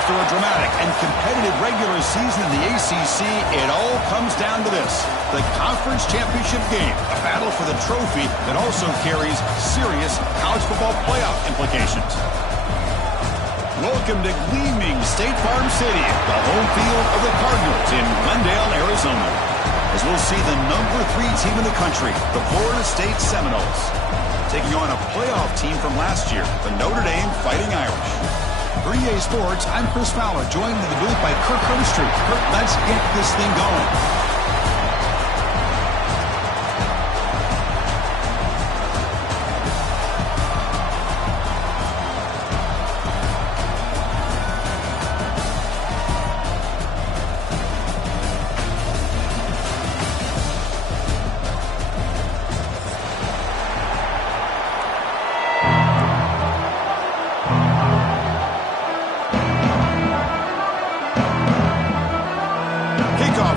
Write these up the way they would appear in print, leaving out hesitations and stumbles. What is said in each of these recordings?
After a dramatic and competitive regular season in the ACC, it all comes down to this: the conference championship game, a battle for the trophy that also carries serious college football playoff implications. Welcome to gleaming State Farm City, the home field of the Cardinals in Glendale, Arizona, as we'll see the #3 team in the country, the Florida State Seminoles, taking on a playoff team from last year, the Notre Dame Fighting Irish. For EA Sports, I'm Chris Fowler, joined in the booth by Kirk Herbstreit. Kirk, let's get this thing going.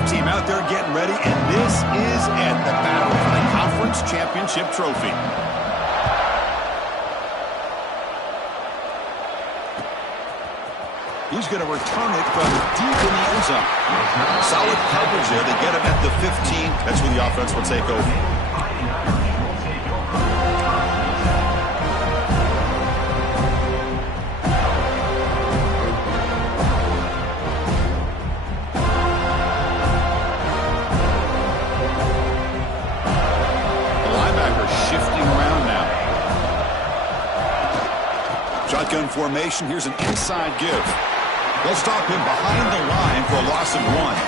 Team out there getting ready, and this is it, the battle for the conference championship trophy. He's going to return it from deep in the end zone. Solid coverage there to get him at the 15. That's where the offense will take over. Shotgun formation. Here's an inside give. They'll stop him behind the line for a loss of 1.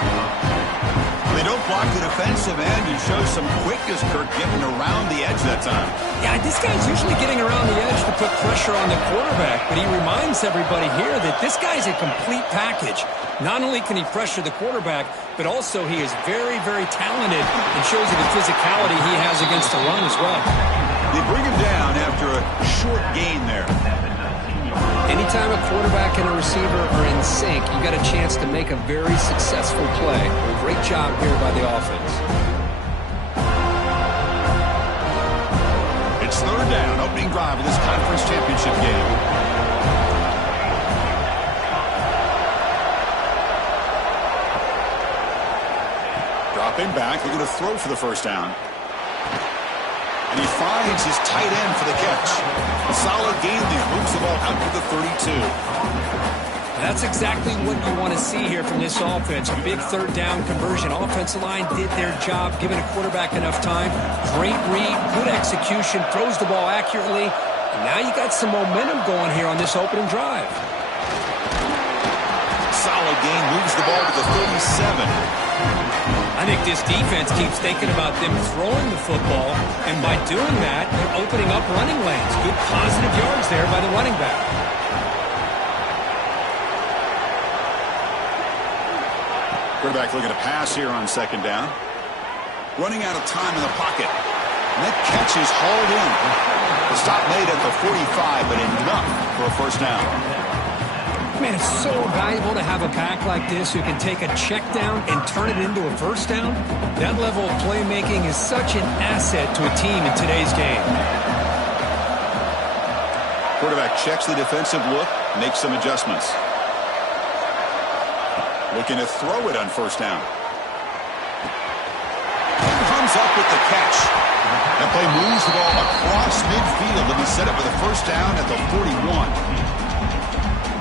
They don't block the defensive end and show some quickness, Kirk, getting around the edge that time. Yeah, this guy's usually getting around the edge to put pressure on the quarterback, but he reminds everybody here that this guy's a complete package. Not only can he pressure the quarterback, but also he is very, very talented and shows you the physicality he has against the run as well. They bring him down after a short gain there. Anytime a quarterback and a receiver are in sync, you got a chance to make a very successful play. Great job here by the offense. It's third down, opening drive of this conference championship game. Dropping back, looking to throw for the first down. And he finds his tight end for the catch. A solid gain there. Moves the ball out to the 32. That's exactly what you want to see here from this offense. A big third down conversion. Offensive line did their job, giving a quarterback enough time. Great read, good execution, throws the ball accurately. And now you got some momentum going here on this opening drive. Solid gain, moves the ball to the 37. I think this defense keeps thinking about them throwing the football, and by doing that, you're opening up running lanes. Good positive yards there by the running back. Quarterback looking to pass here on second down. Running out of time in the pocket. And that catch is hauled in. The stop made at the 45, but enough for a first down. Man, it's so valuable to have a back like this who can take a check down and turn it into a first down. That level of playmaking is such an asset to a team in today's game. Quarterback checks the defensive look, makes some adjustments. Looking to throw it on first down. Comes up with the catch. That play moves the ball across midfield to be set up for the first down at the 41.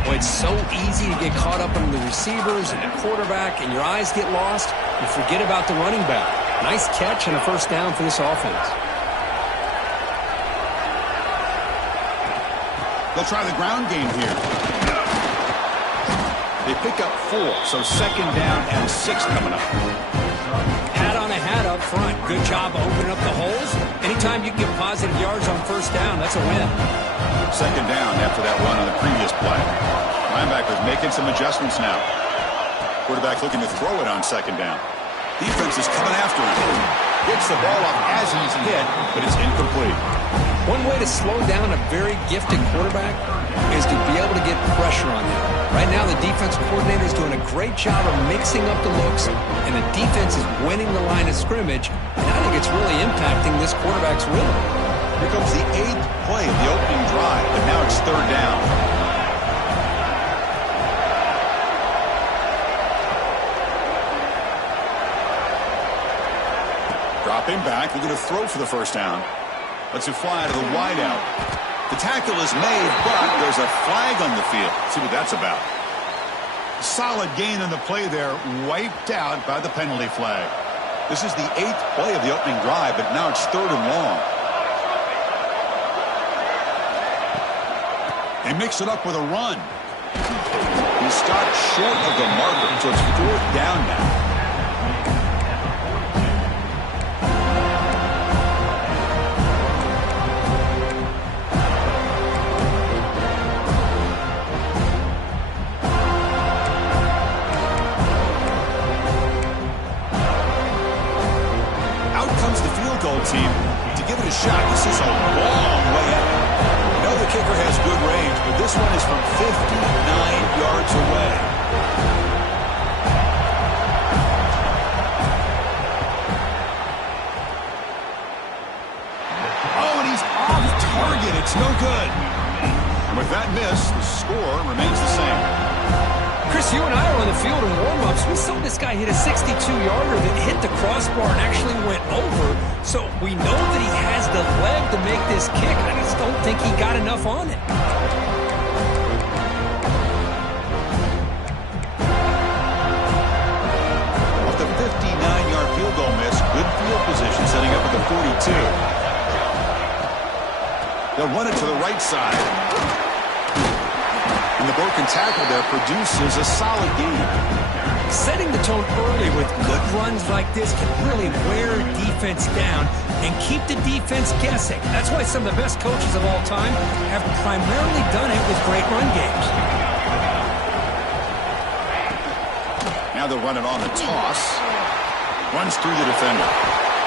Well, it's so easy to get caught up in the receivers and the quarterback, and your eyes get lost. You forget about the running back. Nice catch and a first down for this offense. They'll try the ground game here. They pick up 4, so second down and 6 coming up. Hat on a hat up front. Good job opening up the holes. Anytime you can get positive yards on first down, that's a win. Second down after that run on the previous play. Linebacker's making some adjustments now. Quarterback looking to throw it on second down. Defense is coming after him. Gets the ball up as he's hit, but it's incomplete. One way to slow down a very gifted quarterback is to be able to get pressure on him. Right now, the defensive coordinator is doing a great job of mixing up the looks, and the defense is winning the line of scrimmage, and I think it's really impacting this quarterback's rhythm. Here comes the 8th play of the opening drive, but now it's third down. Dropping back, looking to throw for the first down. Lets it fly to the wideout. The tackle is made, but there's a flag on the field. Let's see what that's about. Solid gain on the play there, wiped out by the penalty flag. This is the 8th play of the opening drive, but now it's 3rd and long. They mix it up with a run. He stopped short of the marker, so it's 4th down now. Team to give it a shot. This is a long way out. You know the kicker has good range, but this one is from 59 yards away. Oh, and he's off target. It's no good. And with that miss, the score remains the same. Chris, you and I were on the field in warm-ups. We saw this guy hit a 62-yarder that hit the crossbar and actually went over. So we know that he has the leg to make this kick. I just don't think he got enough on it. Off the 59-yard field goal miss, good field position setting up at the 42. They'll run it to the right side. And the broken tackle there produces a solid gain. Setting the tone early with good runs like this can really wear defense down and keep the defense guessing. That's why some of the best coaches of all time have primarily done it with great run games. Now they'll run it on the toss. Runs through the defender.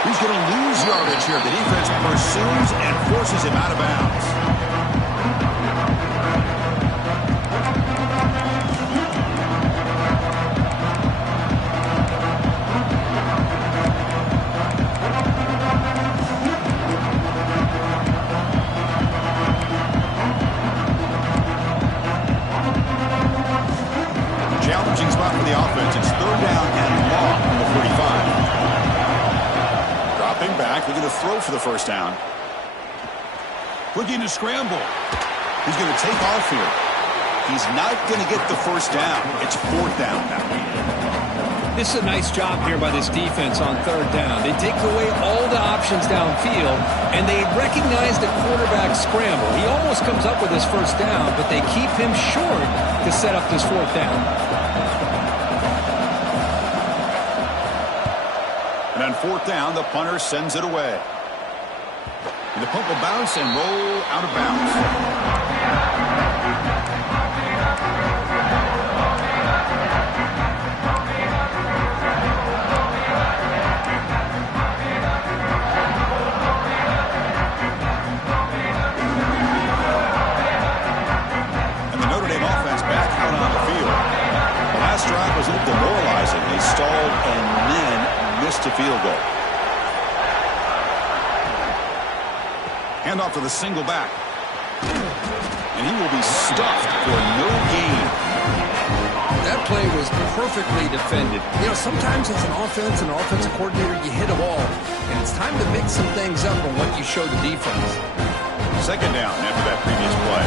He's going to lose yardage here. The defense pursues and forces him out of bounds. Challenging spot for the offense. It's 3rd down and long on the 45. Dropping back, looking to throw for the first down. Looking to scramble. He's going to take off here. He's not going to get the first down. It's 4th down now. This is a nice job here by this defense on 3rd down. They take away all the options downfield, and they recognize the quarterback scramble. He almost comes up with his first down, but they keep him short to set up this 4th down. And on 4th down, the punter sends it away. And the punt will bounce and roll out of bounds. And the Notre Dame offense back out on the field. The last drive was a little demoralizing. They stalled and then missed a field goal. Handoff to the single back. And he will be stuffed for no gain. That play was perfectly defended. You know, sometimes as an offensive coordinator, you hit a ball, and it's time to mix some things up on what you show the defense. 2nd down after that previous play.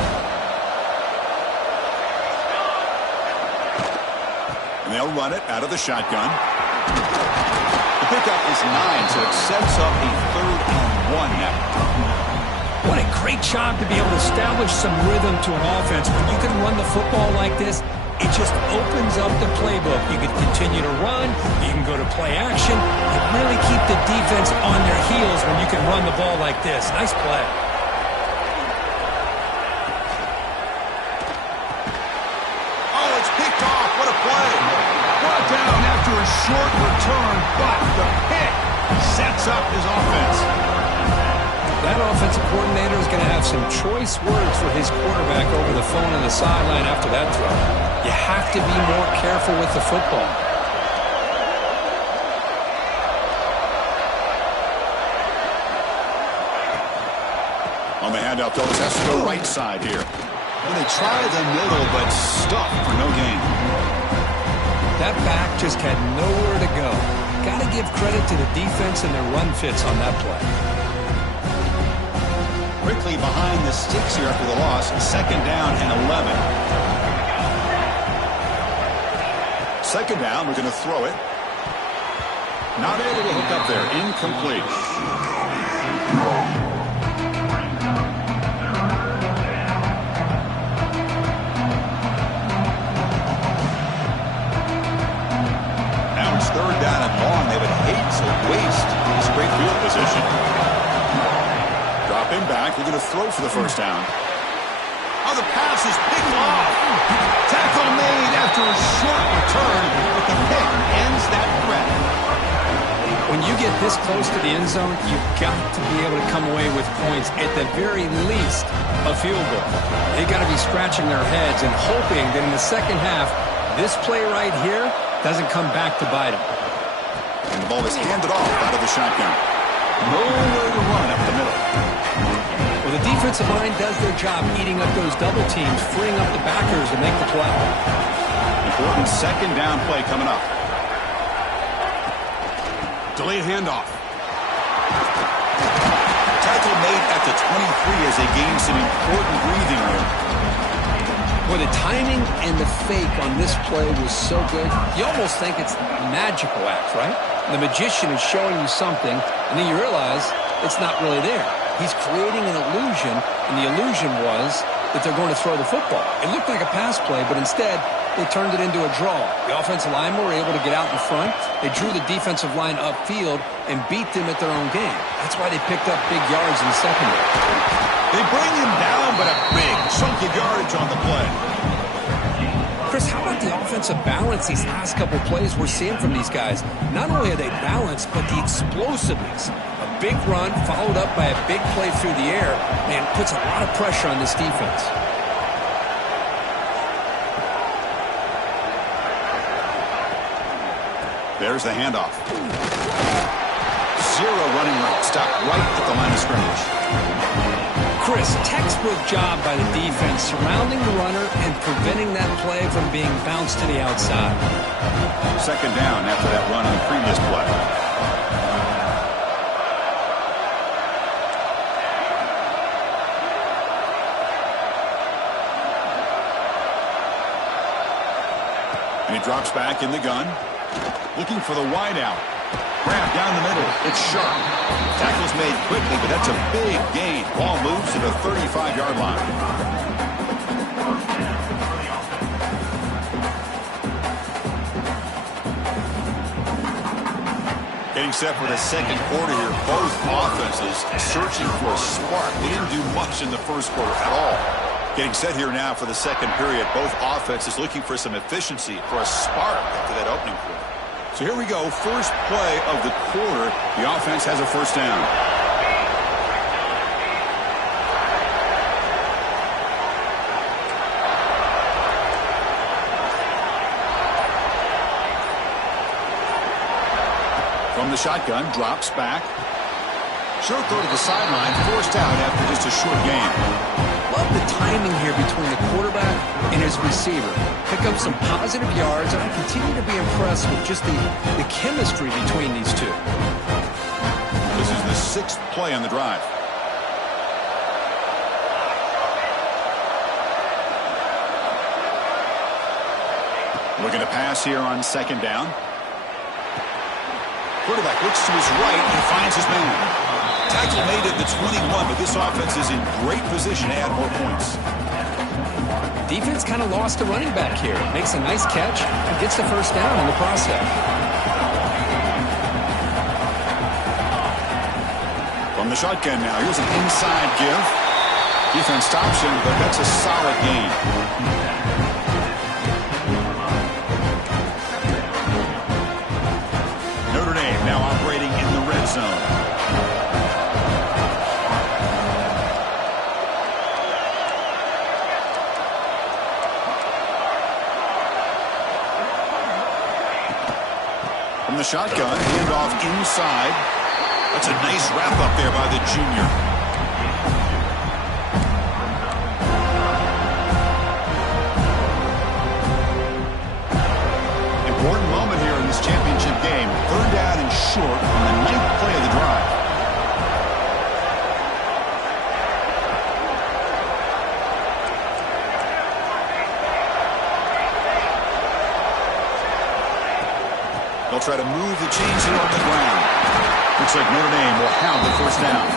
And they'll run it out of the shotgun. The pickup is 9, so it sets up a 3rd and 1 now. What a great job to be able to establish some rhythm to an offense. When you can run the football like this, it just opens up the playbook. You can continue to run. You can go to play action. And really keep the defense on their heels when you can run the ball like this. Nice play. Oh, it's picked off. What a play. Brought down after a short return, but the pick sets up his offense. That offensive coordinator is going to have some choice words for his quarterback over the phone on the sideline after that throw. You have to be more careful with the football. On the handoff, Phillips has to go right side here. Well, they try the middle, but stuffed for no gain. That back just had nowhere to go. got to give credit to the defense and their run fits on that play. Quickly behind the sticks here after the loss. 2nd down and 11. 2nd down, we're going to throw it. Not able to hook up there. Incomplete. Now it's 3rd down and long. They would hate to waste this great field position. Drop him back. We're going to throw for the 1st down. Oh, the pass is picked off. Tackle made after a short return, but the pick ends that threat. When you get this close to the end zone, you've got to be able to come away with points, at the very least, a field goal. They've got to be scratching their heads and hoping that in the 2nd half, this play right here doesn't come back to bite them. And the ball is handed off out of the shotgun. Nowhere to run up the middle. Well, the defensive line does their job eating up those double teams, freeing up the backers to make the play. Important 2nd down play coming up. Delayed handoff. Tackle made at the 23 as they gain some important breathing room. Well, the timing and the fake on this play was so good, you almost think it's a magical act, right? The magician is showing you something, and then you realize it's not really there. He's creating an illusion, and the illusion was that they're going to throw the football. It looked like a pass play, but instead, they turned it into a draw. The offensive linemen were able to get out in front. They drew the defensive line upfield and beat them at their own game. That's why they picked up big yards in the secondary. They bring him down, but a big chunk of yardage on the play. Chris, how about the offensive balance these last couple plays we're seeing from these guys? Not only are they balanced, but the explosiveness. A big run followed up by a big play through the air, and puts a lot of pressure on this defense. There's the handoff. 0 running route. Stopped right at the line of scrimmage. Chris, textbook job by the defense surrounding the runner and preventing that play from being bounced to the outside. 2nd down after that run on the previous play. And he drops back in the gun. Looking for the wide out. Grab down the middle. It's sharp. Tackle's made quickly, but that's a big gain. Ball moves to the 35-yard line. Getting set for the 2nd quarter here. Both offenses searching for a spark. They didn't do much in the 1st quarter at all. Getting set here now for the 2nd period. Both offenses looking for some efficiency, for a spark after that opening quarter. So here we go, first play of the quarter. The offense has a 1st down. From the shotgun, drops back. Short throw to the sideline, forced out after just a short gain. Love the timing here between the quarterback and his receiver. Pick up some positive yards, and I continue to be impressed with just the chemistry between these two. This is the 6th play on the drive. Looking to pass here on 2nd down. Quarterback looks to his right and finds his man. Tackle made at the 21, but this offense is in great position to add more points. Defense kind of lost a running back here. Makes a nice catch and gets the 1st down in the process. From the shotgun now, here's an inside give. Defense stops him, but that's a solid gain. Notre Dame now operating in the red zone. From the shotgun, handoff inside. That's a nice wrap up there by the junior. Important moment here in this championship game. Third down and short on the 9th play of the drive. They'll try to move the chains here on the ground. Looks like Notre Dame will have the first down.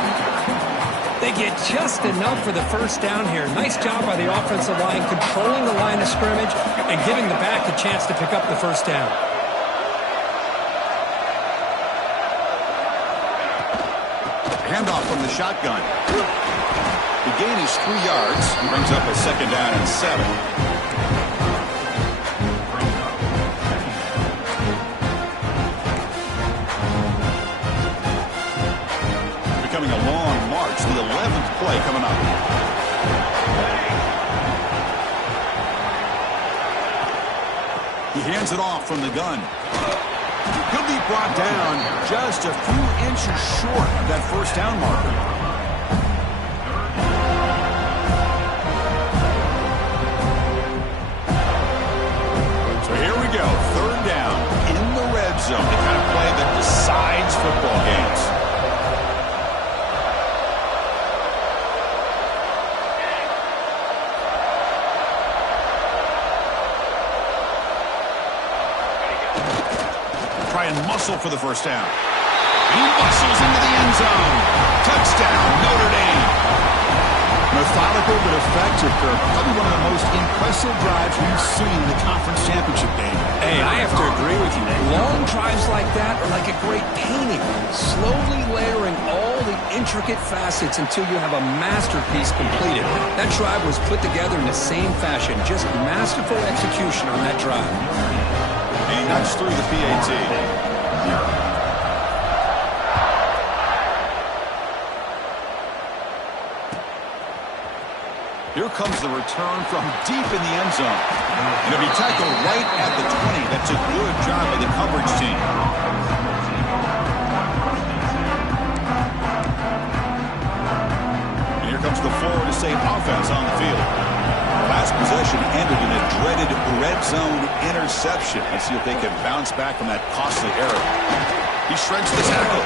They get just enough for the first down here. Nice job by the offensive line, controlling the line of scrimmage and giving the back a chance to pick up the first down. Handoff from the shotgun. The gain is 3 yards. Brings up a second down and 7. Becoming a long march. The 11th play coming up. He hands it off from the gun. He'll be brought down just a few inches short of that first down marker. So here we go. Third down in the red zone. The kind of play that decides football games. Try and muscle for the first down. He muscles into the end zone. Touchdown, Notre Dame. Methodical but effective, Kirk. Probably one of the most impressive drives we've seen in the conference championship game. Hey, I have to agree with you. Long drives like that are like a great painting, slowly layering all the intricate facets until you have a masterpiece completed. That drive was put together in the same fashion, just masterful execution on that drive. He knocks through the PAT. Here comes the return from deep in the end zone. And it'll be tackled right at the 20. That's a good job by the coverage team. And here comes the Florida State offense on the field. Last possession ended in a dreaded red zone interception. Let's see if they can bounce back from that costly error. He shreds the tackle.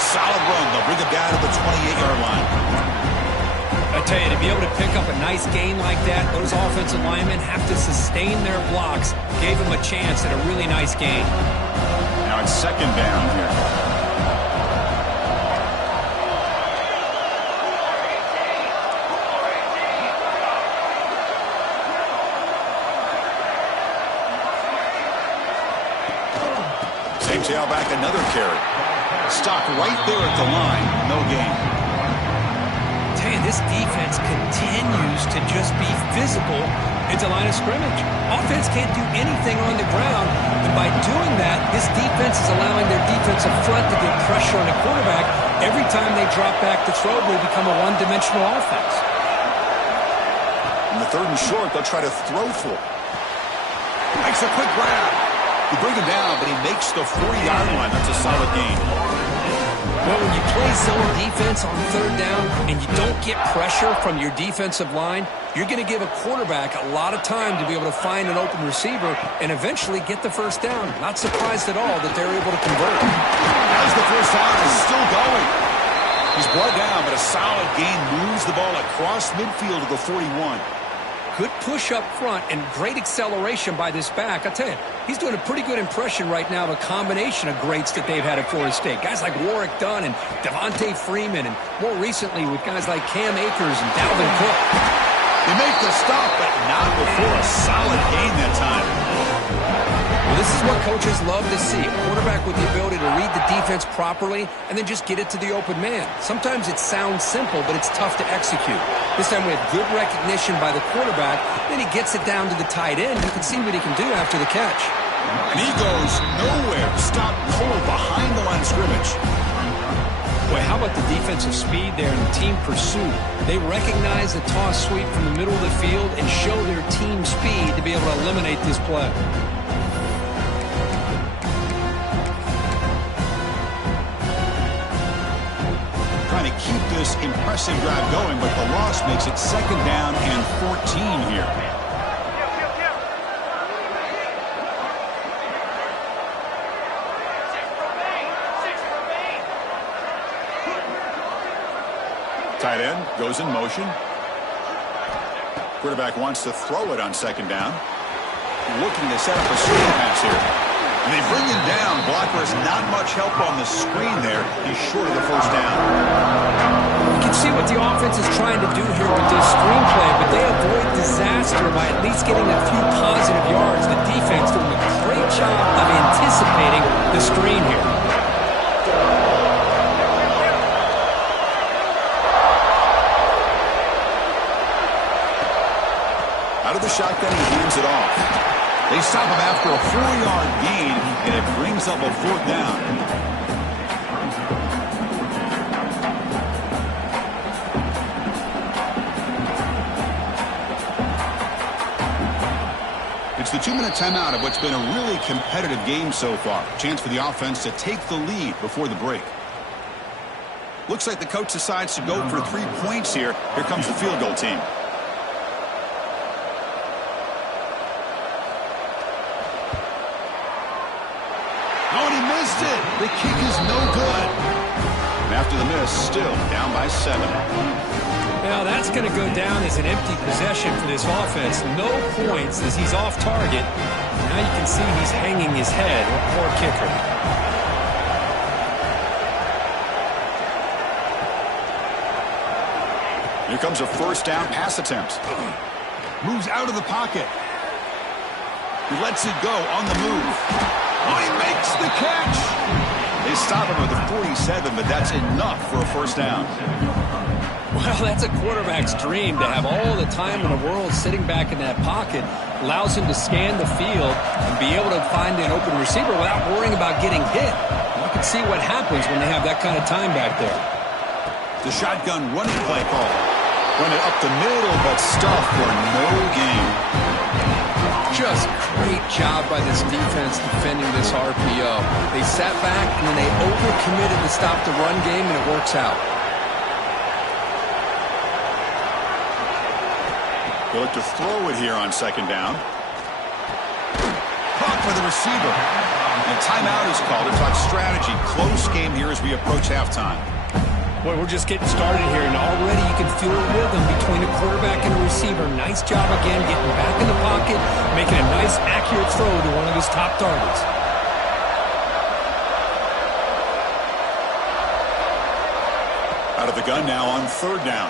Solid run. They'll bring it down to the 28-yard line. I tell you, to be able to pick up a nice gain like that, those offensive linemen have to sustain their blocks. Gave them a chance at a really nice gain. Now it's second down here. Same tailback, another carry. Stopped right there at the line. No gain. This defense continues to just be visible at the line of scrimmage. Offense can't do anything on the ground, and by doing that, this defense is allowing their defensive front to get pressure on the quarterback. Every time they drop back to throw, they become a one-dimensional offense. In the third and short, they'll try to throw for it. Makes a quick grab. You bring him down, but he makes the 40-yard line. That's a solid gain. Well, when you play zone defense on third down and you don't get pressure from your defensive line, you're going to give a quarterback a lot of time to be able to find an open receiver and eventually get the first down. Not surprised at all that they're able to convert. As the first down is still going. He's brought down, but a solid gain moves the ball across midfield to the 41. Good push up front and great acceleration by this back. I tell you, he's doing a pretty good impression right now of a combination of greats that they've had at Florida State. Guys like Warwick Dunn and Devontae Freeman, and more recently with guys like Cam Akers and Dalvin Cook. They make the stop, but not before a solid gain that time. Well, this is what coaches love to see. A quarterback with the ability to read the defense properly and then just get it to the open man. Sometimes it sounds simple, but it's tough to execute. This time we have good recognition by the quarterback. Then he gets it down to the tight end. You can see what he can do after the catch. And he goes nowhere. Stop cold behind the line of scrimmage. Boy, how about the defensive speed there and the team pursuit? They recognize the toss sweep from the middle of the field and show their team speed to be able to eliminate this play. Trying to keep this impressive drive going, but the loss makes it second down and 14 here. Tight end goes in motion. Quarterback wants to throw it on second down. Looking to set up a screen pass here. And they bring him down. Blocker has not much help on the screen there. He's short of the first down. You can see what the offense is trying to do here with this screenplay, but they avoid disaster by at least getting a few positive yards. The defense doing a great job of anticipating the screen here. Out of the shotgun, he hands it off. They stop him after a 4-yard gain, and it brings up a fourth down. It's the 2-minute timeout of what's been a really competitive game so far. Chance for the offense to take the lead before the break. Looks like the coach decides to go for 3 points here. Here comes the field goal team. The kick is no good. And after the miss, still down by 7. Now that's going to go down as an empty possession for this offense. No points as he's off target. Now you can see he's hanging his head. Poor kicker. Here comes a first down pass attempt. Moves out of the pocket. He lets it go on the move. Oh, he makes the catch. They stop him with a 47, but that's enough for a first down. Well, that's a quarterback's dream to have all the time in the world sitting back in that pocket. Allows him to scan the field and be able to find an open receiver without worrying about getting hit. You can see what happens when they have that kind of time back there. The shotgun running play call. Run it up the middle, but stuffed for no gain. Just great job by this defense defending this RPO. They sat back and then they overcommitted to stop the run game, and it works out. They look to throw it here on second down. Caught for the receiver. And timeout is called to talk strategy. Close game here as we approach halftime. Boy, we're just getting started here, and already you can feel a rhythm between a quarterback and a receiver. Nice job again getting back in the pocket, making a nice, accurate throw to one of his top targets. Out of the gun now on third down.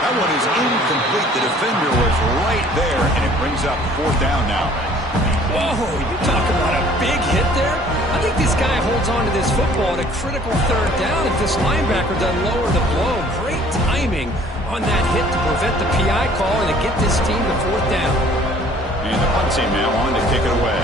That one is incomplete. The defender was right there, and it brings up fourth down now. Whoa, you talk about a big hit there? I think this guy holds on to this football at a critical third down if this linebacker doesn't lower the blow. Great timing on that hit to prevent the PI call and to get this team to fourth down. And the punt team now on to kick it away.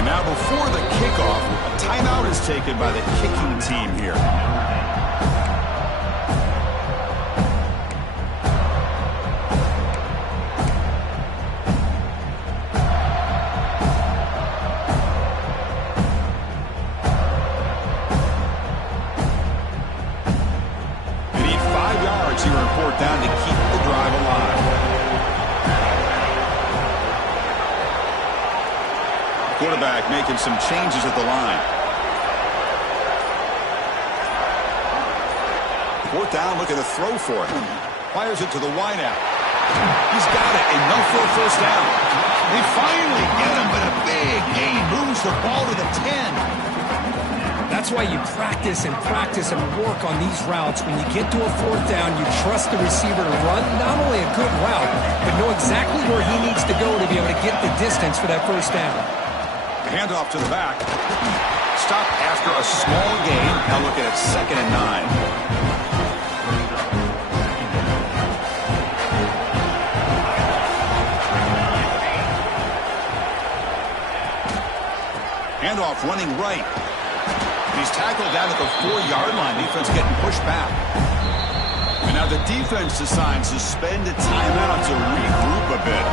And now before the kickoff, a timeout is taken by the kicking team here. Down to keep the drive alive. Quarterback making some changes at the line. Fourth down, looking to throw for it. Fires it to the wideout. He's got it. Enough for a first down. They finally get him, but a big gain moves the ball to the 10. That's why you practice and work on these routes. When you get to a fourth down, you trust the receiver to run not only a good route, but know exactly where he needs to go to be able to get the distance for that first down. Handoff to the back. Stop after a small gain. Now looking at 2nd and 9. Handoff running right. He's tackled down at the 4-yard line. Defense getting pushed back. And now the defense decides to spend a timeout to regroup a bit.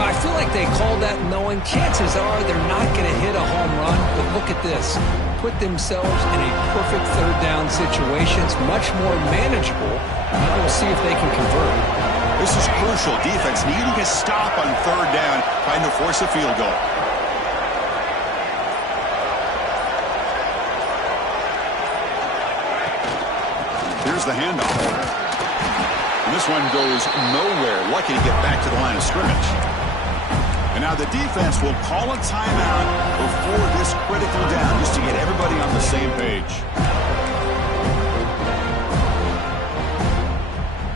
Well, I feel like they called that knowing chances are they're not going to hit a home run. But look at this. Put themselves in a perfect third down situation. It's much more manageable. Now we'll see if they can convert. This is crucial. Defense needing a stop on third down, trying to force a field goal. Here's the handoff. And this one goes nowhere. Lucky to get back to the line of scrimmage. And now the defense will call a timeout before this critical down just to get everybody on the same page.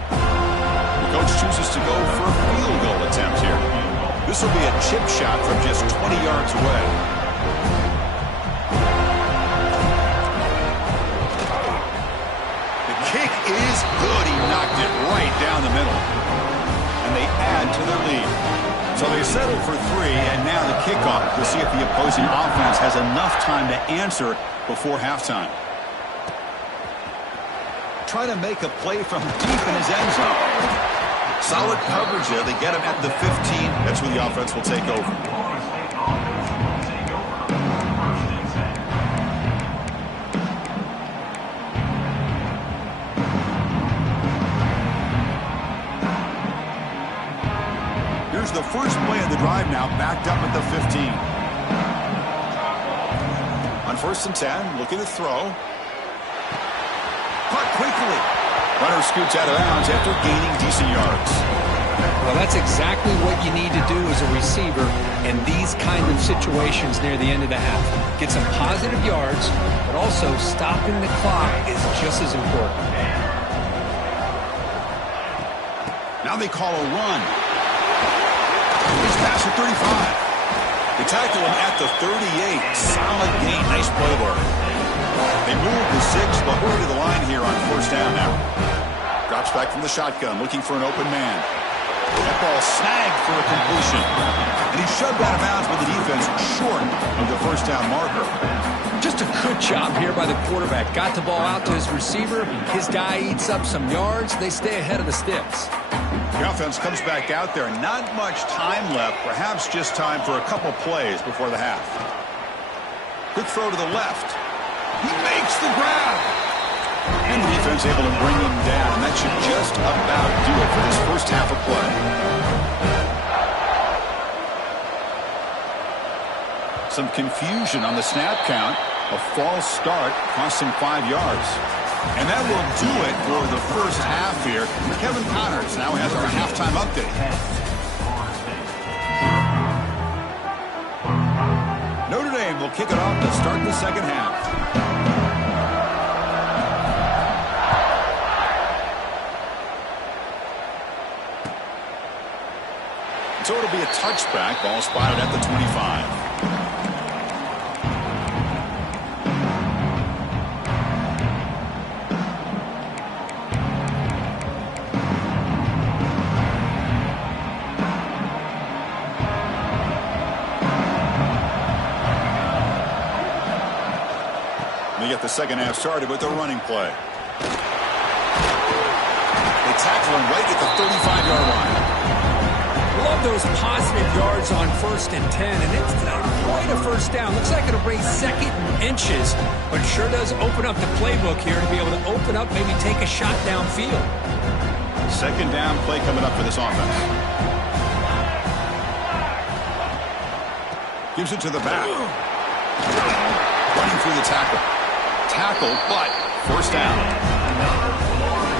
The coach chooses to go for a field goal attempt here. This will be a chip shot from just 20 yards away. The kick is good. He knocked it right down the middle. And they add to their lead. So they settle for 3, and now the kickoff to see if the opposing offense has enough time to answer before halftime. Trying to make a play from deep in his end zone. Solid coverage there. They get him at the 15. That's where the offense will take over. The first play of the drive now backed up at the 15. On 1st and 10, looking to throw. Caught quickly. Runner scoots out of bounds after gaining decent yards. Well, that's exactly what you need to do as a receiver in these kind of situations near the end of the half. Get some positive yards, but also stopping the clock is just as important. Now they call a run. He's past the 35. They tackle him at the 38. Solid gain. Nice play there. They move the 6, but hurry to the line here on 1st down now. Drops back from the shotgun, looking for an open man. That ball snagged for a completion. And he's shoved out of bounds with the defense short of the 1st down marker. Just a good job here by the quarterback. Got the ball out to his receiver. His guy eats up some yards. They stay ahead of the sticks. The offense comes back out there. Not much time left. Perhaps just time for a couple plays before the half. Quick throw to the left. He makes the grab. And the defense able to bring him down. And that should just about do it for this first half of play. Some confusion on the snap count. A false start cost him 5 yards. And that will do it for the first half here. Kevin Connors now has our halftime update. Notre Dame will kick it off to start the second half. So it'll be a touchback. Ball spotted at the 25. Get the second half started with a running play. They tackle him right at the 35-yard line. Love those positive yards on 1st and 10, and it's not quite a first down. Looks like it'll bring 2nd and inches, but it sure does open up the playbook here to be able to open up, maybe take a shot downfield. Second down play coming up for this offense. Gives it to the back. Running through the tackle. Tackled, but 1st down.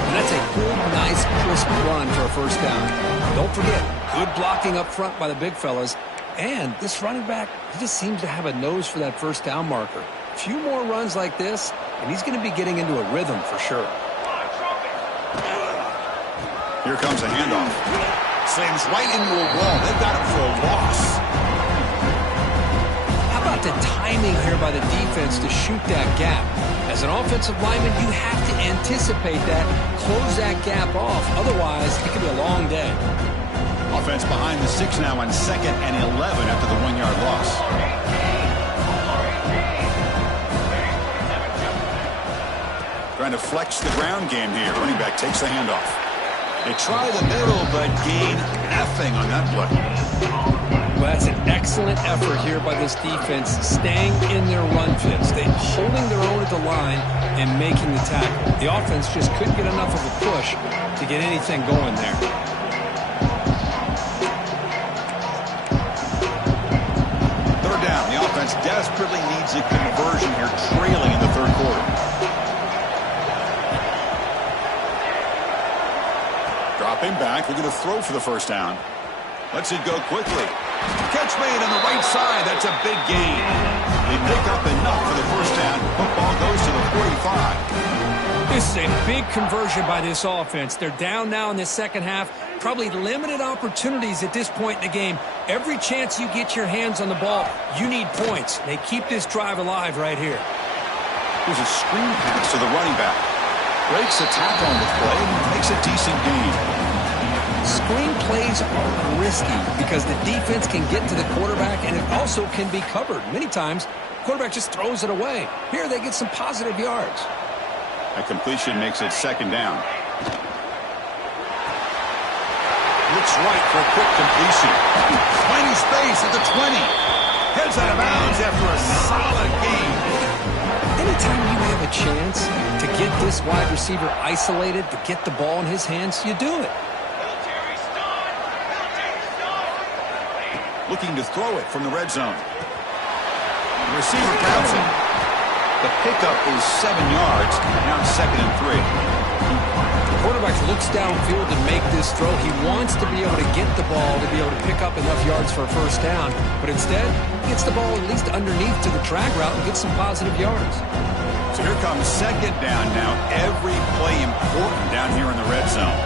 And that's a good, nice, crisp run for a 1st down. Don't forget, good blocking up front by the big fellas. And this running back, he just seems to have a nose for that 1st down marker. A few more runs like this, and he's going to be getting into a rhythm for sure. Here comes a handoff. Slams right into a wall. They've got him for a loss. How about the timing here by the defense to shoot that gap? As an offensive lineman, you have to anticipate that, close that gap off. Otherwise, it could be a long day. Offense behind the 6 now on 2nd and 11 after the 1-yard loss. Trying to flex the ground game here. Running back takes the handoff. They try the middle, but gain nothing on that play. Well, that's an excellent effort here by this defense, staying in their run fits. They're holding their own at the line and making the tackle. The offense just couldn't get enough of a push to get anything going there. Third down. The offense desperately needs a conversion here, trailing in the third quarter. Dropping back, they're going to throw for the first down. Lets it go quickly. Catch made on the right side. That's a big gain. They pick up enough for the first down. Football goes to the 45. This is a big conversion by this offense. They're down now in the second half. Probably limited opportunities at this point in the game. Every chance you get your hands on the ball, you need points. They keep this drive alive right here. There's a screen pass to the running back. Breaks a tackle on the play and makes a decent gain. Screen plays are risky because the defense can get to the quarterback and it also can be covered. Many times, the quarterback just throws it away. Here they get some positive yards. A completion makes it second down. Looks right for a quick completion. Finding space at the 20. Heads out of bounds after a solid gain. Anytime you have a chance to get this wide receiver isolated, to get the ball in his hands, you do it. Looking to throw it from the red zone. The receiver grabs it. The pickup is 7 yards. Now second and 3. The quarterback looks downfield to make this throw. He wants to be able to get the ball to be able to pick up enough yards for a first down. But instead, he gets the ball at least underneath to the drag route and gets some positive yards. So here comes second down now. Every play important down here in the red zone.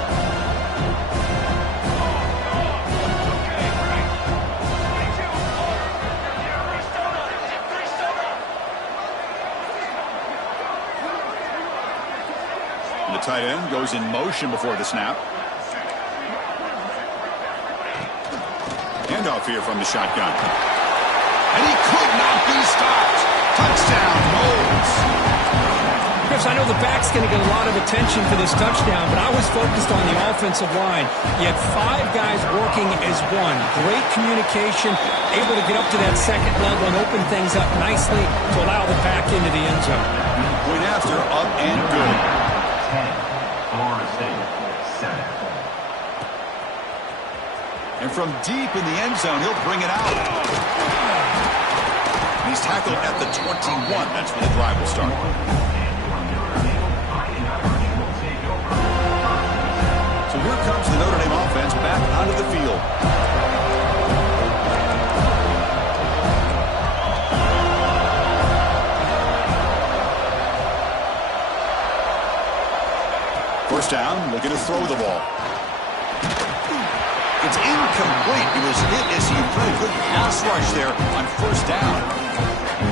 The tight end goes in motion before the snap. Handoff here from the shotgun. And he could not be stopped. Touchdown, Moles. Chris, I know the back's going to get a lot of attention for this touchdown, but I was focused on the offensive line. You had 5 guys working as one. Great communication, able to get up to that second level and open things up nicely to allow the back into the end zone. Point after, up and good. And from deep in the end zone, he'll bring it out. He's tackled at the 21. That's where the drive will start. So here comes the Notre Dame offense back onto the field. First down, looking to throw the ball. It's incomplete. It was hit as he threw a good pass rush there on first down.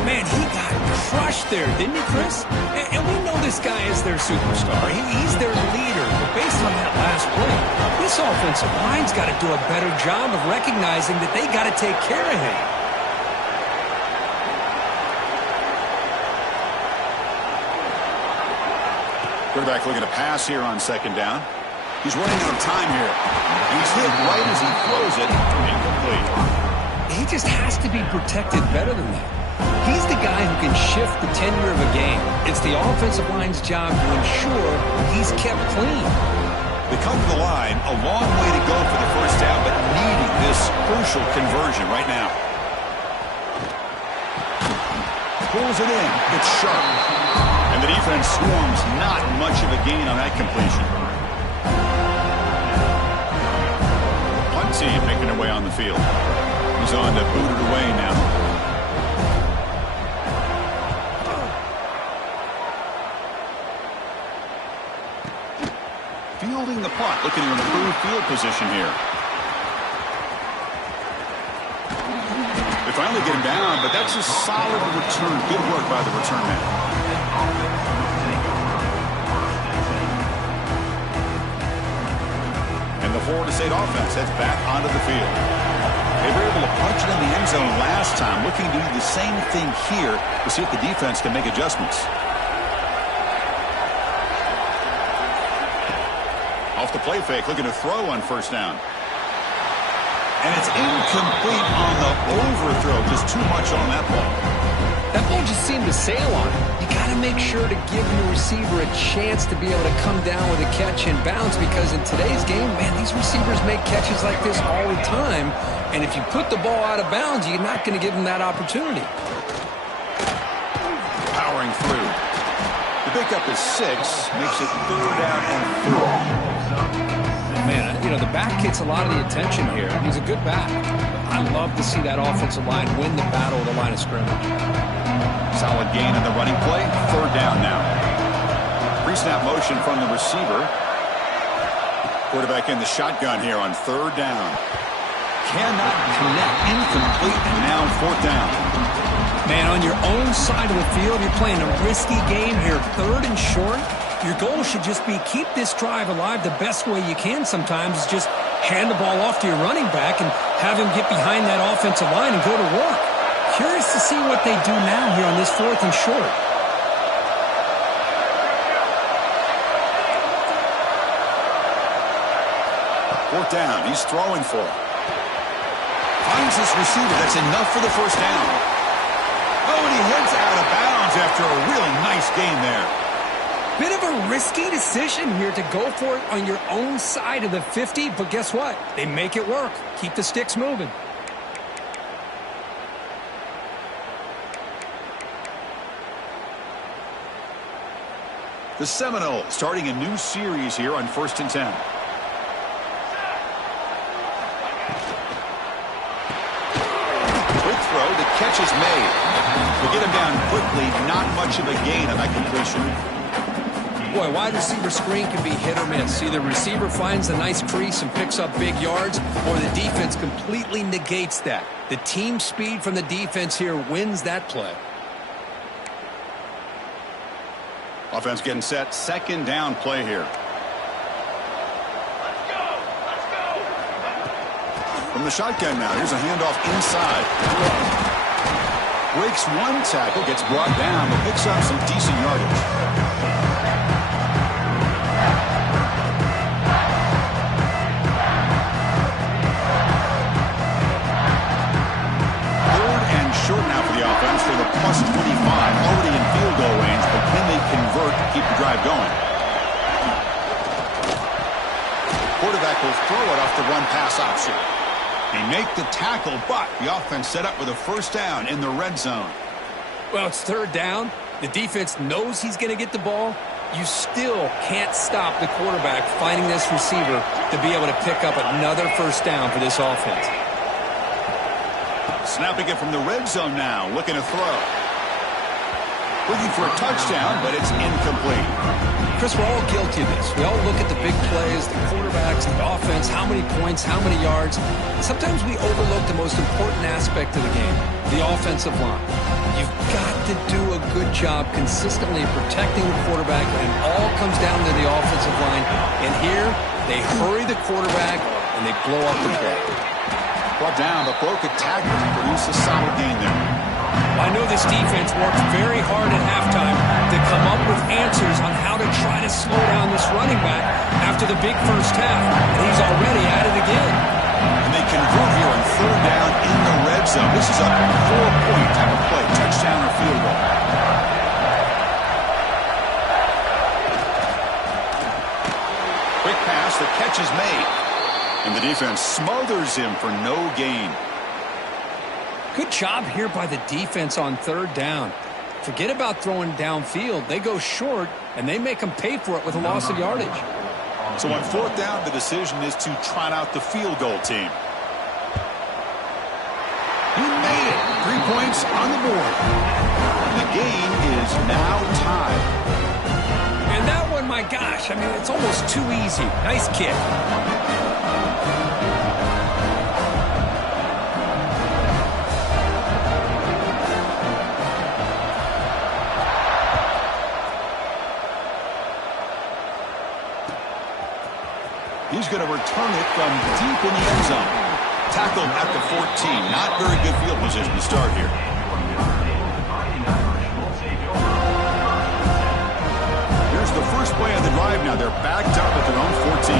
Man, he got crushed there, didn't he, Chris? And we know this guy is their superstar. He's their leader. But based on that last play, this offensive line's got to do a better job of recognizing that they got to take care of him. Quarterback looking to pass here on second down. He's running out of time here. He's hit right as he throws it. Incomplete. He just has to be protected better than that. He's the guy who can shift the tenure of a game. It's the offensive line's job to ensure he's kept clean. They come to the line, a long way to go for the first down, but needing this crucial conversion right now. Pulls it in. It's sharp. And the defense swarms. Not much of a gain on that completion. Punt team making their way on the field. He's on to boot it away now. Fielding the punt, looking to improve field position here. They finally get him down, but that's a solid return. Good work by the return man. And the Florida State offense heads back onto the field. They were able to punch it in the end zone last time, looking to do the same thing here to see if the defense can make adjustments. Off the play fake, looking to throw on first down. And it's incomplete on the overthrow. Just too much on that ball. That ball just seemed to sail on it. You got to make sure to give your receiver a chance to be able to come down with a catch and bounce, because in today's game, man, these receivers make catches like this all the time. And if you put the ball out of bounds, you're not going to give them that opportunity. Powering through. The pickup is 6, makes it 3rd down and 4. Man, the back gets a lot of the attention here. He's a good back. I love to see that offensive line win the battle at the line of scrimmage. Solid gain in the running play. Third down now. Pre-snap motion from the receiver. Quarterback in the shotgun here on third down. Cannot connect. Incomplete, and now fourth down. Man, on your own side of the field, you're playing a risky game here. Third and short. Your goal should just be keep this drive alive the best way you can sometimes is just hand the ball off to your running back and have him get behind that offensive line and go to work. Curious to see what they do now here on this fourth and short. Fourth down. He's throwing for it. Finds his receiver. That's enough for the first down. Oh, and he heads out of bounds after a really nice gain there. Bit of a risky decision here to go for it on your own side of the 50, but guess what? They make it work. Keep the sticks moving. The Seminoles starting a new series here on 1st and 10. Quick throw. The catch is made. They get him down quickly. Not much of a gain on that completion. Boy, wide receiver screen can be hit or miss. Either receiver finds a nice crease and picks up big yards, or the defense completely negates that. The team speed from the defense here wins that play. Offense getting set. Second down play here. From the shotgun now. Here's a handoff inside. Breaks one tackle, gets brought down, but picks up some decent yardage. Short now for the offense for the plus 25, already in field goal range, but can they convert to keep the drive going? Quarterback will throw it off the run pass option. They make the tackle, but the offense set up with a first down in the red zone. Well, it's third down. The defense knows he's going to get the ball. You still can't stop the quarterback finding this receiver to be able to pick up another first down for this offense. Snapping it from the red zone now, looking to throw. Looking for a touchdown, but it's incomplete. Chris, we're all guilty of this. We all look at the big plays, the quarterbacks, the offense, how many points, how many yards. Sometimes we overlook the most important aspect of the game, the offensive line. You've got to do a good job consistently protecting the quarterback, and it all comes down to the offensive line. And here, they hurry the quarterback, and they blow up the play. Brought down, but broke a tackle to produce a solid gain there. I know this defense worked very hard at halftime to come up with answers on how to try to slow down this running back after the big first half, and he's already at it again. And they convert here on third down in the red zone. This is a 4-point type of play, touchdown or field goal. Quick pass, the catch is made. And the defense smothers him for no gain. Good job here by the defense on third down. Forget about throwing downfield. They go short, and they make them pay for it with a loss of yardage. So on fourth down, the decision is to trot out the field goal team. He made it. 3 points on the board. The game is now tied. And that one, my gosh, I mean, it's almost too easy. Nice kick. He's going to return it from deep in the end zone. Tackled at the 14. Not very good field position to start here. Here's the first play of the drive now. They're backed up at their own 14.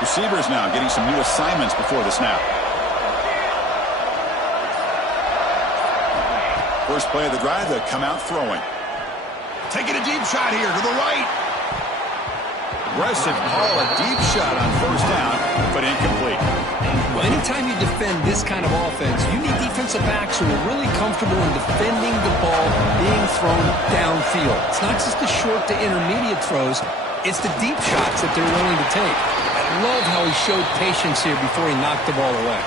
Receivers now getting some new assignments before the snap. First play of the drive, they come out throwing. Taking a deep shot here to the right. Aggressive call, a deep shot on first down, but incomplete. Well, anytime you defend this kind of offense, you need defensive backs who are really comfortable in defending the ball, being thrown downfield. It's not just the short to intermediate throws. It's the deep shots that they're willing to take. I love how he showed patience here before he knocked the ball away.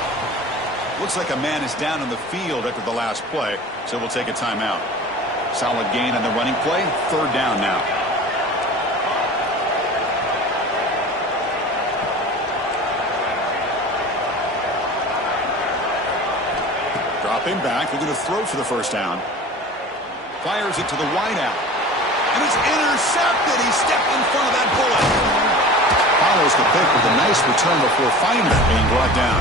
Looks like a man is down on the field after the last play, so we'll take a timeout. Solid gain on the running play. Third down now. Dropping back, looking to throw for the first down. Fires it to the wideout. And it's intercepted. He stepped in front of that bullet. Follows the pick with a nice return before finally being brought down.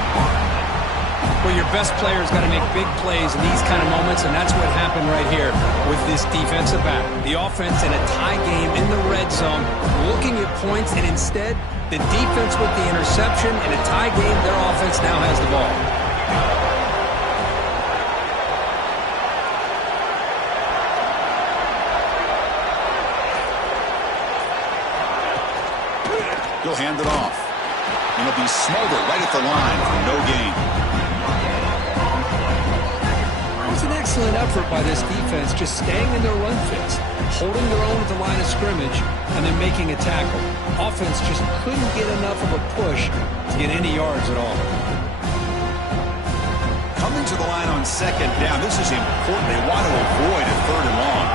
Well, your best player's got to make big plays in these kind of moments, and that's what happened right here with this defensive back. The offense in a tie game in the red zone, looking at points, and instead, the defense with the interception. In a tie game, their offense now has the ball. He'll hand it off. And it'll be smothered right at the line for no gain. It was an excellent effort by this defense, just staying in their run fits, holding their own at the line of scrimmage, and then making a tackle. Offense just couldn't get enough of a push to get any yards at all. Coming to the line on second down, this is important. They want to avoid a third and long.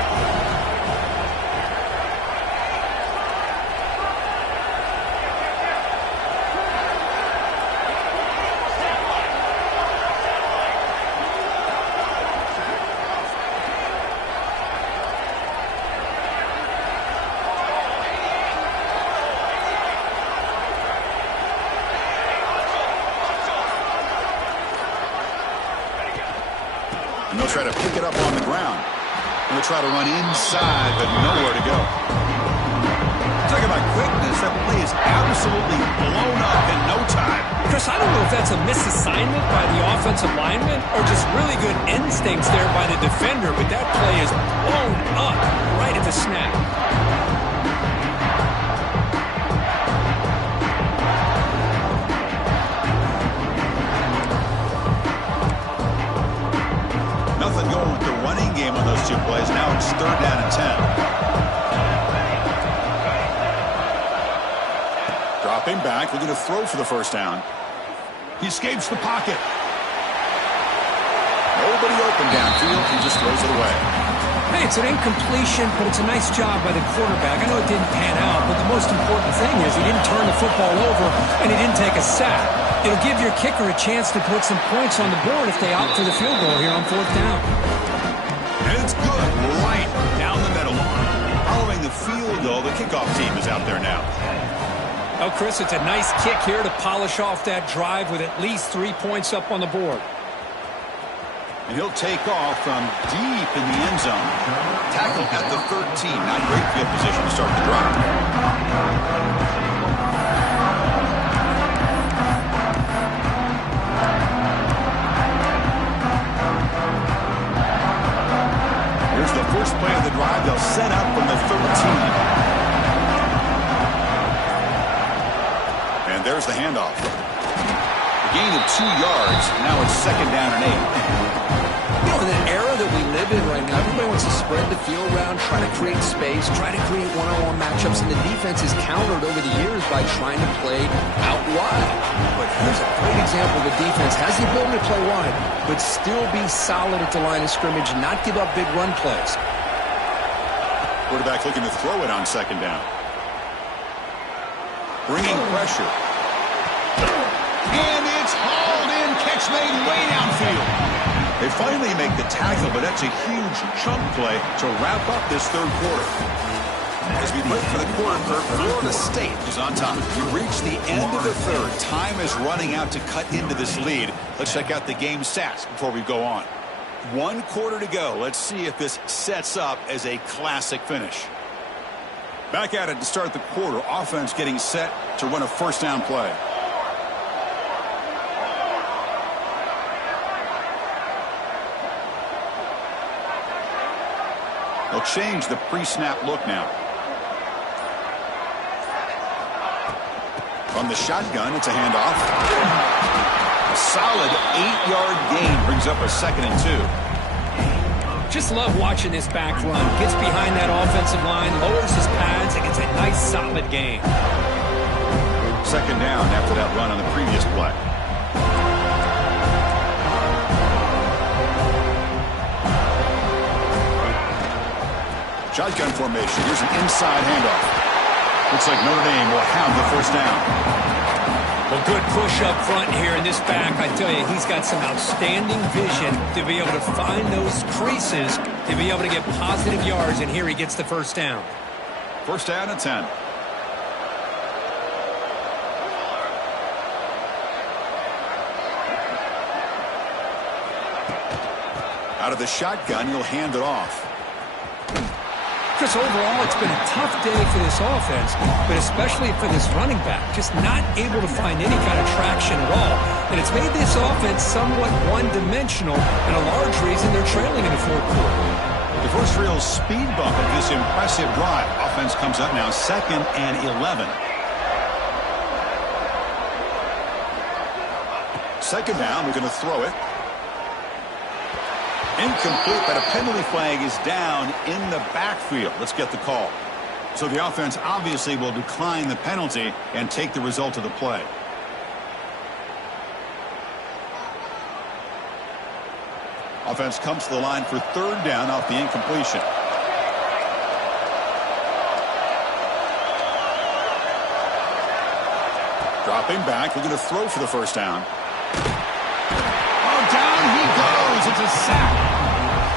And they'll try to pick it up on the ground. And they'll try to run inside, but nowhere to go. Talk about quickness. That play is absolutely blown up in no time. Chris, I don't know if that's a misassignment by the offensive lineman or just really good instincts there by the defender, but that play is blown up right at the snap. Nothing going with the running game on those two plays. Now it's third down and 10. Dropping back, looking to throw for the first down. He escapes the pocket. Nobody open downfield. He just throws it away. Hey, it's an incompletion, but it's a nice job by the quarterback. I know it didn't pan out, but the most important thing is he didn't turn the football over and he didn't take a sack. It'll give your kicker a chance to put some points on the board if they opt for the field goal here on fourth down. And it's good, right down the middle. Following the field goal, the kickoff team is out there now. Oh, Chris, it's a nice kick here to polish off that drive with at least 3 points up on the board. And he'll take off from deep in the end zone. Tackle at the 13. Not great field position to start the drive. Here's the first play of the drive. They'll set up from the 13. And there's the handoff. A gain of 2 yards. Now it's second down and 8. You know, in the era that we live in right now, everybody wants to spread the field around, try to create space, try to create one-on-one matchups, and the defense is countered over the years by trying to play out wide. But here's a great example. The defense has the ability to play wide, but still be solid at the line of scrimmage and not give up big run plays. Quarterback looking to throw it on second down. Bringing pressure. And it's hauled in. Catch made way downfield. They finally make the tackle, but that's a huge chunk play to wrap up this third quarter. As we look for the quarter, Florida State is on top. We reach the end of the third. Time is running out to cut into this lead. Let's check out the game stats before we go on. 1 quarter to go. Let's see if this sets up as a classic finish. Back at it to start the quarter. Offense getting set to run a first down play. They'll change the pre-snap look now. From the shotgun, it's a handoff. A solid 8-yard gain brings up a 2nd and 2. Just love watching this back run. Gets behind that offensive line, lowers his pads, and gets a nice solid gain. Second down after that run on the previous play. Shotgun formation. Here's an inside handoff. Looks like Notre Dame will have the first down. Well, good push up front here in this back. I tell you, he's got some outstanding vision to be able to find those creases, to be able to get positive yards, and here he gets the first down. First down and 10. Out of the shotgun, he'll hand it off. Chris, overall, it's been a tough day for this offense, but especially for this running back, just not able to find any kind of traction at all. And it's made this offense somewhat one-dimensional, and a large reason they're trailing in the fourth quarter. The first real speed bump of this impressive drive. Offense comes up now 2nd and 11. Second down, we're going to throw it. Incomplete, but a penalty flag is down in the backfield. Let's get the call. So the offense obviously will decline the penalty and take the result of the play. Offense comes to the line for third down off the incompletion. Dropping back, we're going to throw for the first down. Oh, down he goes. It's a sack.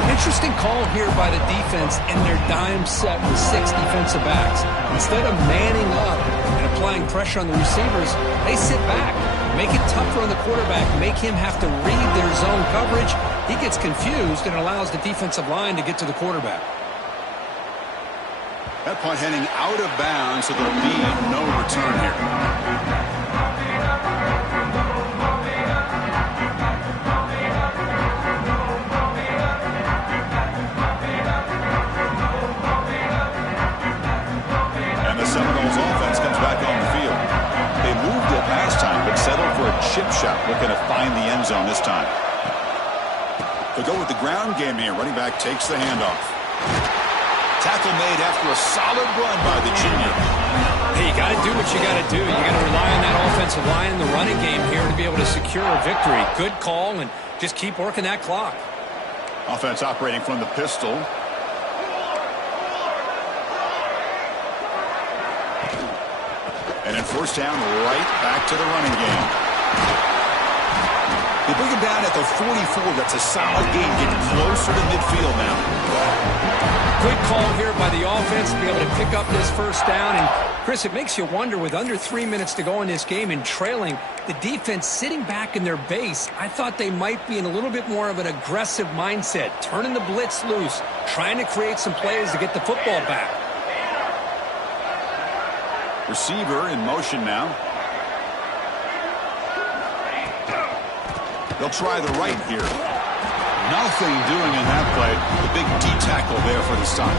Interesting call here by the defense in their dime set with 6 defensive backs. Instead of manning up and applying pressure on the receivers, they sit back, make it tougher on the quarterback, make him have to read their zone coverage. He gets confused and allows the defensive line to get to the quarterback. That punt heading out of bounds, so there'll be no return here. Seminoles offense comes back on the field. They moved it last time, but settled for a chip shot, looking to find the end zone this time. They'll go with the ground game here. Running back takes the handoff. Tackle made after a solid run by the junior. Hey, you got to do what you got to do. You got to rely on that offensive line in the running game here to be able to secure a victory. Good call, and just keep working that clock. Offense operating from the pistol. And then first down, right back to the running game. They bring him down at the 44. That's a solid gain. Getting closer to midfield now. Good call here by the offense to be able to pick up this first down. And, Chris, it makes you wonder, with under 3 minutes to go in this game and trailing, the defense sitting back in their base, I thought they might be in a little bit more of an aggressive mindset, turning the blitz loose, trying to create some plays to get the football back. Receiver in motion now. They'll try the right here. Nothing doing in that play. The big D-tackle there for the stop.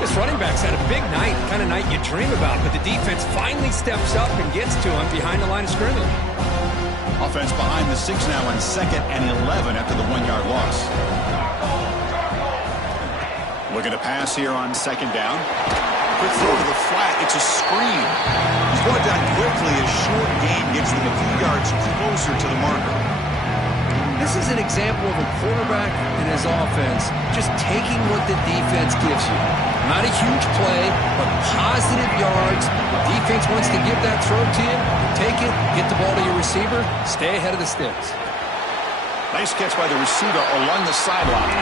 This running back's had a big night, kind of night you dream about, but the defense finally steps up and gets to him behind the line of scrimmage. Offense behind the 6 now on 2nd and 11 after the 1-yard loss. Looking to pass here on 2nd down. Quick throw to the flat. It's a screen. He's brought down quickly. A short gain gets them a few yards closer to the marker. This is an example of a quarterback and his offense just taking what the defense gives you. Not a huge play, but positive yards. The defense wants to give that throw to you. Take it, get the ball to your receiver, stay ahead of the sticks. Nice catch by the receiver along the sideline.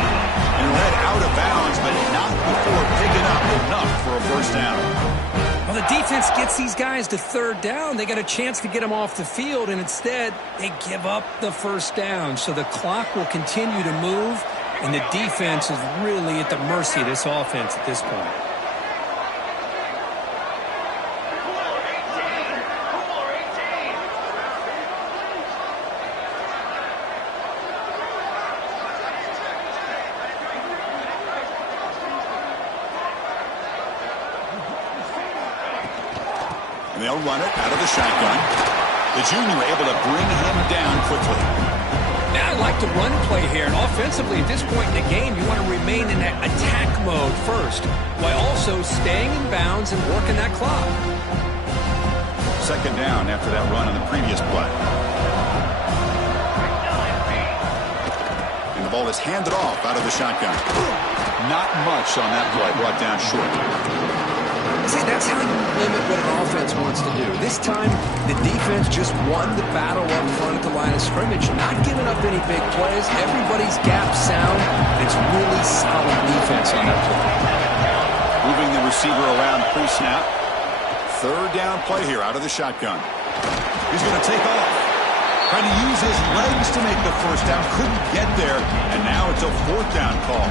And led out of bounds, but not before picking up enough for a first down. Well, the defense gets these guys to third down. They got a chance to get them off the field, and instead they give up the first down. So the clock will continue to move, and the defense is really at the mercy of this offense at this point. They'll run it out of the shotgun. The junior able to bring him down quickly. Now I like the run play here, and offensively at this point in the game, you want to remain in that attack mode first, while also staying in bounds and working that clock. Second down after that run on the previous play. And the ball is handed off out of the shotgun. Not much on that play, brought down short. See, that's how you limit what an offense wants to do. This time, the defense just won the battle up front at the line of scrimmage, not giving up any big plays. Everybody's gap sound. It's really solid defense on that play. Moving the receiver around pre-snap. Third down play here out of the shotgun. He's going to take off. Trying to use his legs to make the first down. Couldn't get there, and now it's a fourth down call.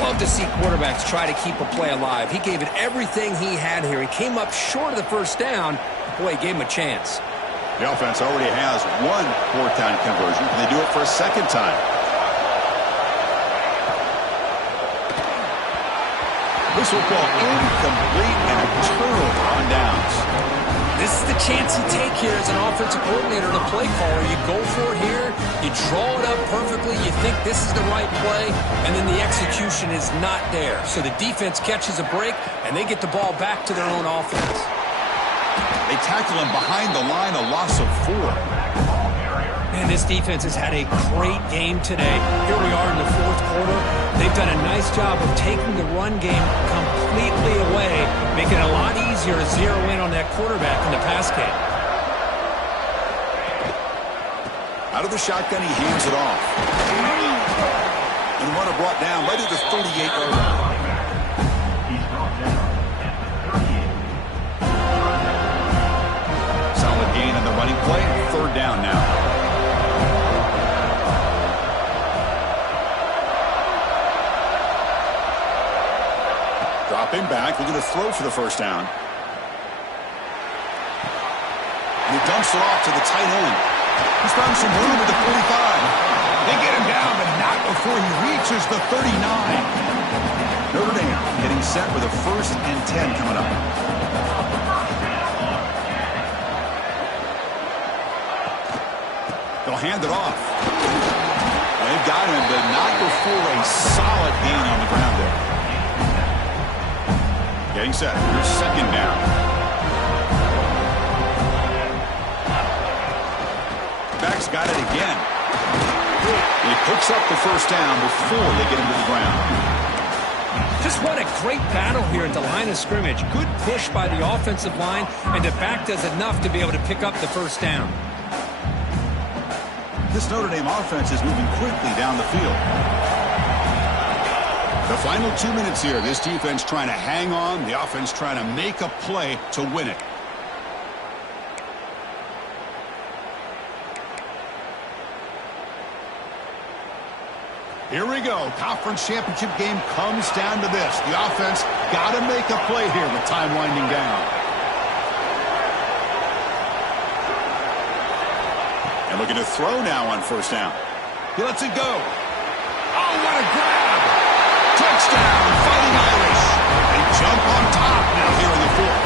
Love to see quarterbacks try to keep a play alive. He gave it everything he had here. He came up short of the first down. Boy, he gave him a chance. The offense already has one fourth down conversion. Can they do it for a second time? This will fall incomplete and a turnover on downs. This is the chance you take here as an offensive coordinator and a play caller. You go for it here, you draw it up perfectly, you think this is the right play, and then the execution is not there. So the defense catches a break, and they get the ball back to their own offense. They tackle him behind the line, a loss of 4. Man, this defense has had a great game today. Here we are in the fourth quarter. They've done a nice job of taking the run game completely away, making it a lot easier to zero in on that quarterback in the pass game. Out of the shotgun, he hands it off. And the runner brought down right at the 38-yard line. Solid gain on the running play. Third down now. Dropping back, looking to throw for the first down. And he dumps it off to the tight end. He's found some room at the 45. They get him down, but not before he reaches the 39. Notre Dame getting set with a 1st and 10 coming up. They'll hand it off. They've got him, but not before a solid gain on the ground there. Getting set. Here's second down. Back's got it again. He picks up the first down before they get him to the ground. Just what a great battle here at the line of scrimmage. Good push by the offensive line, and the back does enough to be able to pick up the first down. This Notre Dame offense is moving quickly down the field. The final 2 minutes here. This defense trying to hang on. The offense trying to make a play to win it. Here we go. Conference championship game comes down to this. The offense got to make a play here with time winding down. And looking to throw now on first down. He lets it go. Oh, what a grab. Touchdown, Fighting Irish. They jump on top now here in the fourth.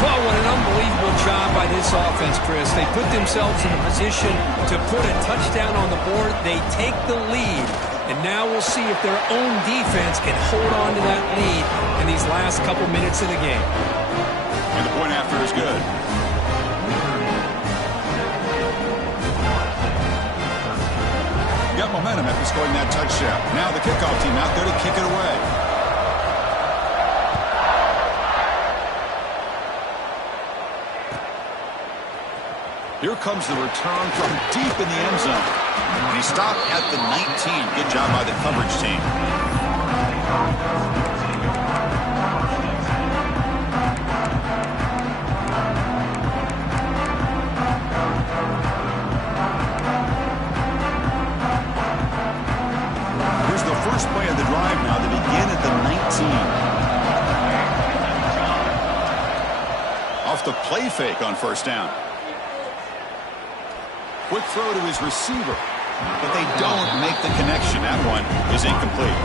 Well, what an unbelievable job by this offense, Chris. They put themselves in a position to put a touchdown on the board. They take the lead, and now we'll see if their own defense can hold on to that lead in these last couple minutes of the game. And the point after is good. Got momentum after scoring that touchdown. Now the kickoff team out there to kick it away. Here comes the return from deep in the end zone. And he stopped at the 19. Good job by the coverage team. Here's the first play of the drive now. They begin at the 19. Off the play fake on first down. Quick throw to his receiver, but they don't make the connection. That one is incomplete.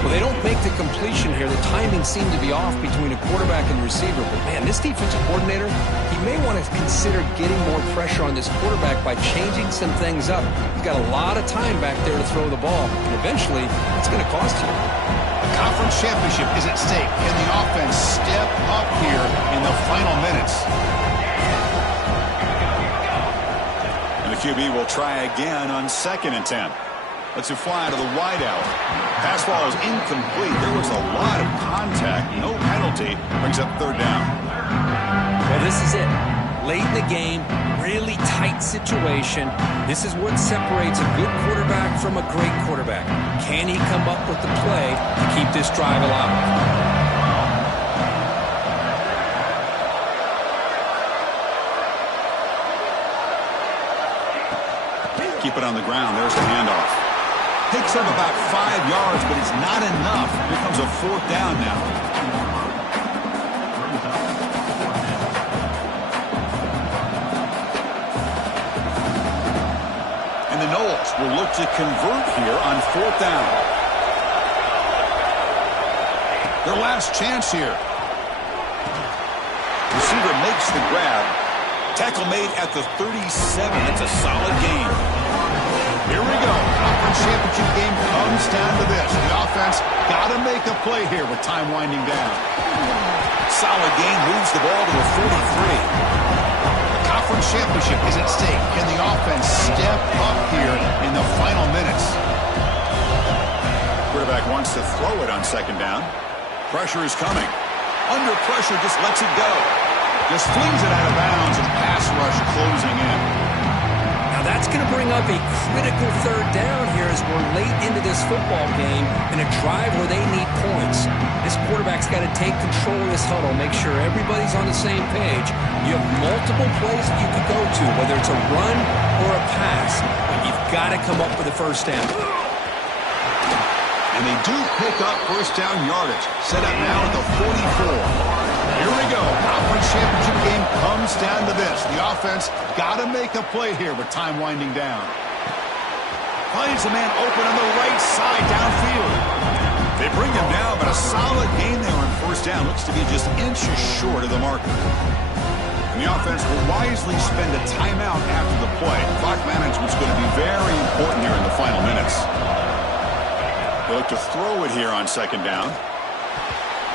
Well, they don't make the completion here. The timing seemed to be off between a quarterback and the receiver. But, man, this defensive coordinator, he may want to consider getting more pressure on this quarterback by changing some things up. He's got a lot of time back there to throw the ball. And eventually, it's going to cost you. The conference championship is at stake. Can the offense step up here in the final minutes? And the QB will try again on 2nd and 10. Let's it fly to the wideout. Pass ball is incomplete. There was a lot of contact. No penalty. Brings up 3rd down. Well, this is it. Late in the game, really tight situation. This is what separates a good quarterback from a great quarterback. Can he come up with the play to keep this drive alive? Keep it on the ground. There's the handoff. Picks up about 5 yards, but it's not enough. Here comes a 4th down now. And the Knowles will look to convert here on 4th down. Their last chance here. Receiver makes the grab. Tackle made at the 37. That's a solid gain. Here we go. Conference championship game comes down to this. The offense got to make a play here with time winding down. Solid gain, moves the ball to the 43. The conference championship is at stake. Can the offense step up here in the final minutes? Quarterback wants to throw it on 2nd down. Pressure is coming. Under pressure, just lets it go. Just flings it out of bounds and pass rush closing in. Now that's going to bring up a critical 3rd down here as we're late into this football game in a drive where they need points. This quarterback's got to take control of this huddle, make sure everybody's on the same page. You have multiple plays that you could go to, whether it's a run or a pass, but you've got to come up with a 1st down. And they do pick up 1st down yardage. Set up now at the 44. Here we go. Conference championship game comes down to this. The offense got to make a play here with time winding down. Finds a man open on the right side downfield. They bring him down, but a solid gain there on 1st down. Looks to be just inches short of the marker. And the offense will wisely spend a timeout after the play. Clock management's going to be very important here in the final minutes. They look to throw it here on 2nd down.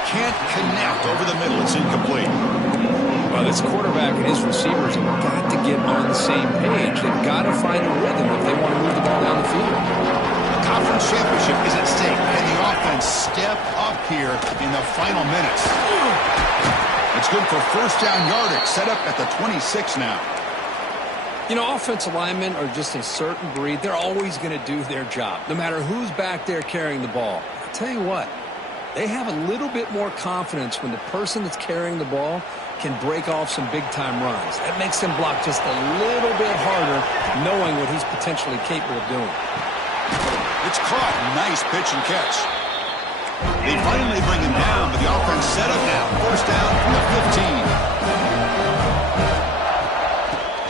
Can't connect over the middle. It's incomplete. Well, this quarterback and his receivers have got to get on the same page. They've got to find a rhythm if they want to move the ball down the field. The conference championship is at stake. Can the offense step up here in the final minutes? It's good for 1st down yardage. Set up at the 26 now. You know, offensive linemen are just a certain breed. They're always going to do their job, no matter who's back there carrying the ball. I'll tell you what. They have a little bit more confidence when the person that's carrying the ball can break off some big-time runs. That makes them block just a little bit harder, knowing what he's potentially capable of doing. It's caught. Nice pitch and catch. They finally bring him down, but the offense set up now. 1st down from the 15.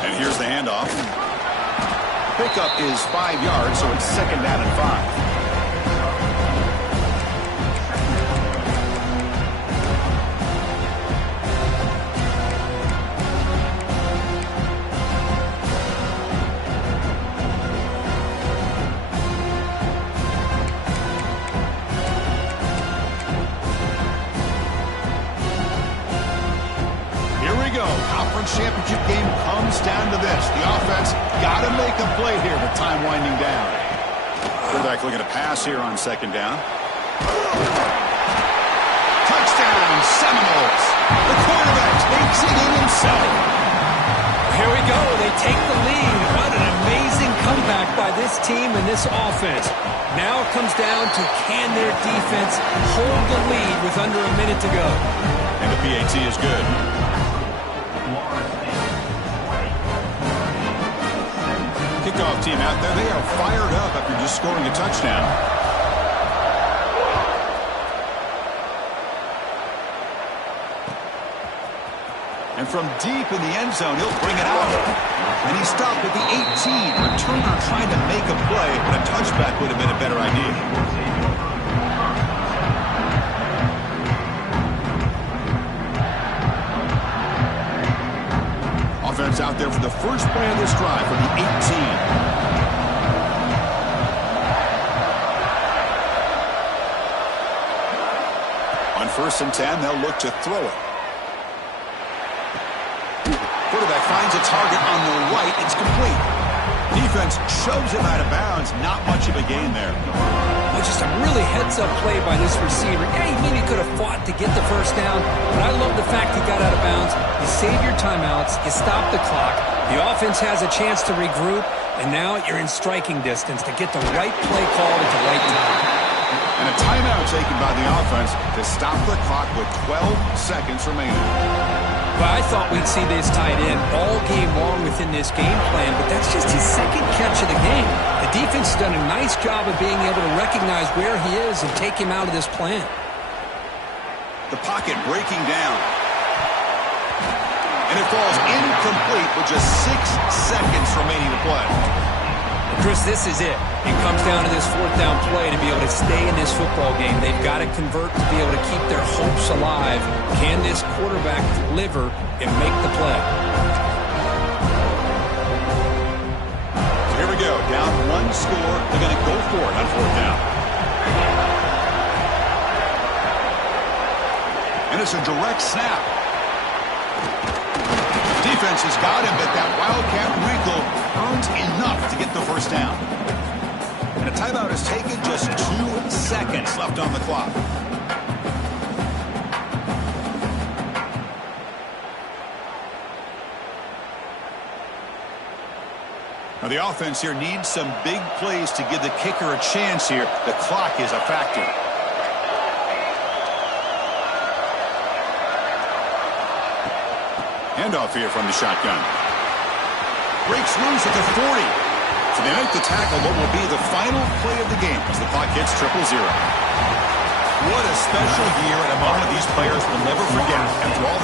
And here's the handoff. Pickup is 5 yards, so it's 2nd down and 5. Championship game comes down to this. The offense got to make a play here with time winding down. Quarterback looking to pass here on 2nd down. Touchdown, Seminoles. The quarterback takes it in himself. Here we go. They take the lead. What an amazing comeback by this team and this offense. Now it comes down to can their defense hold the lead with under a minute to go. And the PAT is good. Kickoff team out there. They are fired up after just scoring a touchdown. And from deep in the end zone, he'll bring it out. And he stopped at the 18. Returner trying to make a play, but a touchback would have been a better idea. out there for the first play of this drive from the 18. On 1st and 10, they'll look to throw it. Quarterback finds a target on the right. It's complete. Defense shoves him out of bounds. Not much of a gain there. Well, just a really heads-up play by this receiver. Yeah, he maybe could have fought to get the first down, but I love the fact he got out of bounds. You save your timeouts. You stop the clock. The offense has a chance to regroup, and now you're in striking distance to get the right play called at the right time. And a timeout taken by the offense to stop the clock with 12 seconds remaining. But I thought we'd see this tight end all game long within this game plan, but that's just his second catch of the game. The defense has done a nice job of being able to recognize where he is and take him out of this plan. The pocket breaking down. And it falls incomplete with just 6 seconds remaining to play. Chris, this is it. It comes down to this 4th down play to be able to stay in this football game. They've got to convert to be able to keep their hopes alive. Can this quarterback deliver and make the play? So here we go. Down 1 score. They're going to go for it on 4th down. And it's a direct snap. Defense has got him, but that Wildcat wrinkle earns enough to get the first down. And a timeout is taken, just 2 seconds left on the clock. Now the offense here needs some big plays to give the kicker a chance here. The clock is a factor. Handoff here from the shotgun. Breaks loose at the 40. So they make the tackle, what will be the final play of the game as the clock hits 0-0. What a special year and a moment these players will never forget after all the